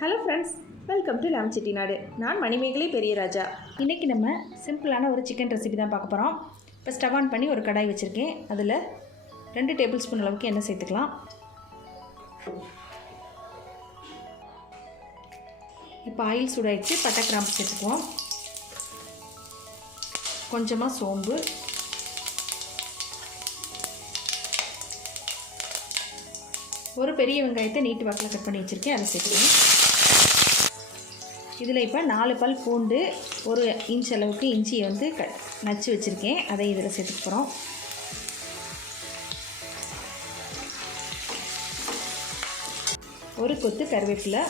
Hello friends, welcome to லாம்செட்டிநாடு. நான் மணிமேகலை பெரியராஜா. இன்றைக்கி நம்ம சிம்பிளான ஒரு சிக்கன் ரெசிபி தான் பார்க்க போகிறோம். இப்போ ஸ்டவ் ஆன் பண்ணி ஒரு கடாய் வச்சுருக்கேன். அதில் 2 டேபிள் ஸ்பூன் அளவுக்கு எண்ணெய் சேர்த்துக்கலாம். இப்போ ஆயில் சூடாயிடுச்சு. பட்டை கிராம்பு சேர்த்துக்குவோம். கொஞ்சமாக சோம்பு, ஒரு பெரிய வெங்காயத்தை நீட்டு வாக்கில் கட் பண்ணி வச்சுருக்கேன், அதை சேர்த்துக்குவேன். இதில் இப்போ 4 பல் பூண்டு, 1 இன்ச் அளவுக்கு இஞ்சியை வந்து நச்சு வச்சுருக்கேன், அதை இதில் சேர்த்துக்க போகிறோம். ஒரு கொத்து கருவேப்பிலை,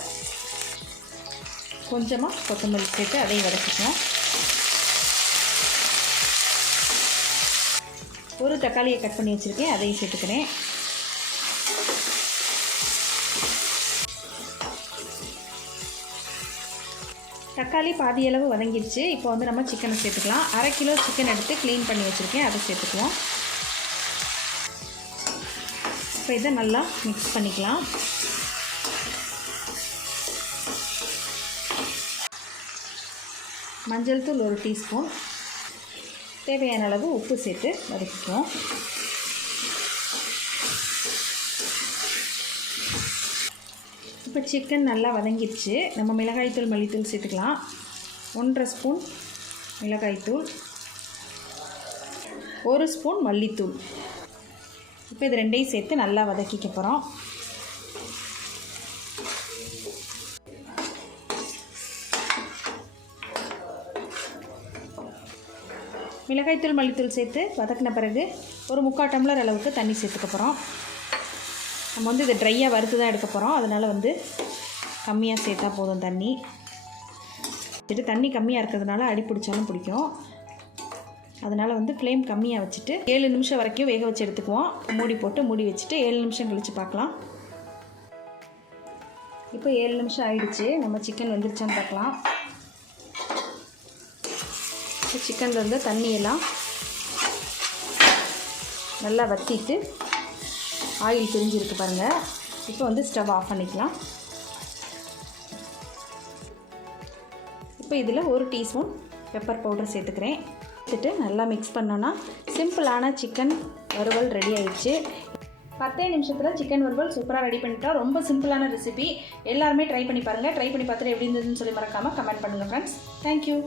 கொஞ்சமாக கொத்தமல்லி சேர்த்து அதையும் வதக்கிப்போம். ஒரு தக்காளியை கட் பண்ணி வச்சுருக்கேன், அதையும் சேர்த்துக்கிறேன். தக்காளி பாதியளவு வதங்கிடுச்சு. இப்போ வந்து நம்ம சிக்கனை சேர்த்துக்கலாம். 1/2 கிலோ சிக்கன் எடுத்து க்ளீன் பண்ணி வச்சுருக்கேன், அதை சேர்த்துக்குவோம். இப்போ இதை நல்லா மிக்ஸ் பண்ணிக்கலாம். மஞ்சள் தூள் 1 டீஸ்பூன், தேவையான அளவு உப்பு சேர்த்து வதக்கிக்குவோம். இப்போ சிக்கன் நல்லா வதங்கிடுச்சு. நம்ம மிளகாய்த்தூள் மல்லித்தூள் சேர்த்துக்கலாம். 1/2 ஸ்பூன் மிளகாய்த்தூள், 1 ஸ்பூன் மல்லித்தூள். இப்போ இது ரெண்டையும் சேர்த்து நல்லா வதக்கிக்க போகிறோம். மிளகாய்த்தூள் மல்லித்தூள் சேர்த்து வதக்கின பிறகு ஒரு 3/4 டம்ளர் அளவுக்கு தண்ணி சேர்த்துக்க போகிறோம். நம்ம வந்து இதை ட்ரையாக வறுத்து தான் எடுக்க போகிறோம், அதனால் வந்து கம்மியாக சேர்த்தா போதும் தண்ணி. தண்ணி கம்மியாக இருக்கிறதுனால அடி பிடிச்சாலும் பிடிக்கும். அதனால் வந்து ஃப்ளேம் கம்மியாக வச்சுட்டு 7 நிமிஷம் வரைக்கும் வேக வச்சு எடுத்துக்குவோம். மூடி போட்டு மூடி வச்சுட்டு 7 நிமிஷம் கழித்து பார்க்கலாம். இப்போ 7 நிமிஷம் ஆயிடுச்சு. நம்ம சிக்கன் வந்துருச்சான்னு பார்க்கலாம். சிக்கனில் இருந்த தண்ணியெல்லாம் நல்லா வற்றிட்டு ஆயில் பிரிஞ்சிருக்கு பாருங்கள். இப்போ வந்து ஸ்டவ் ஆஃப் பண்ணிக்கலாம். இப்போ இதில் 1 டீஸ்பூன் பெப்பர் பவுடர் சேர்த்துக்கிறேன். சேர்த்துட்டு நல்லா மிக்ஸ் பண்ணோன்னா சிம்பிளான சிக்கன் வறுவல் ரெடி ஆயிடுச்சு. 10 நிமிஷத்தில் சிக்கன் வறுவல் சூப்பராக ரெடி பண்ணிட்டோம். ரொம்ப சிம்பிளான ரெசிபி. எல்லாருமே ட்ரை பண்ணி பாருங்கள். ட்ரை பண்ணி பார்த்துட்டு எப்படி இருந்ததுன்னு சொல்லி மறக்காமல் கமெண்ட் பண்ணுங்கள் ஃப்ரெண்ட்ஸ். தேங்க்யூ.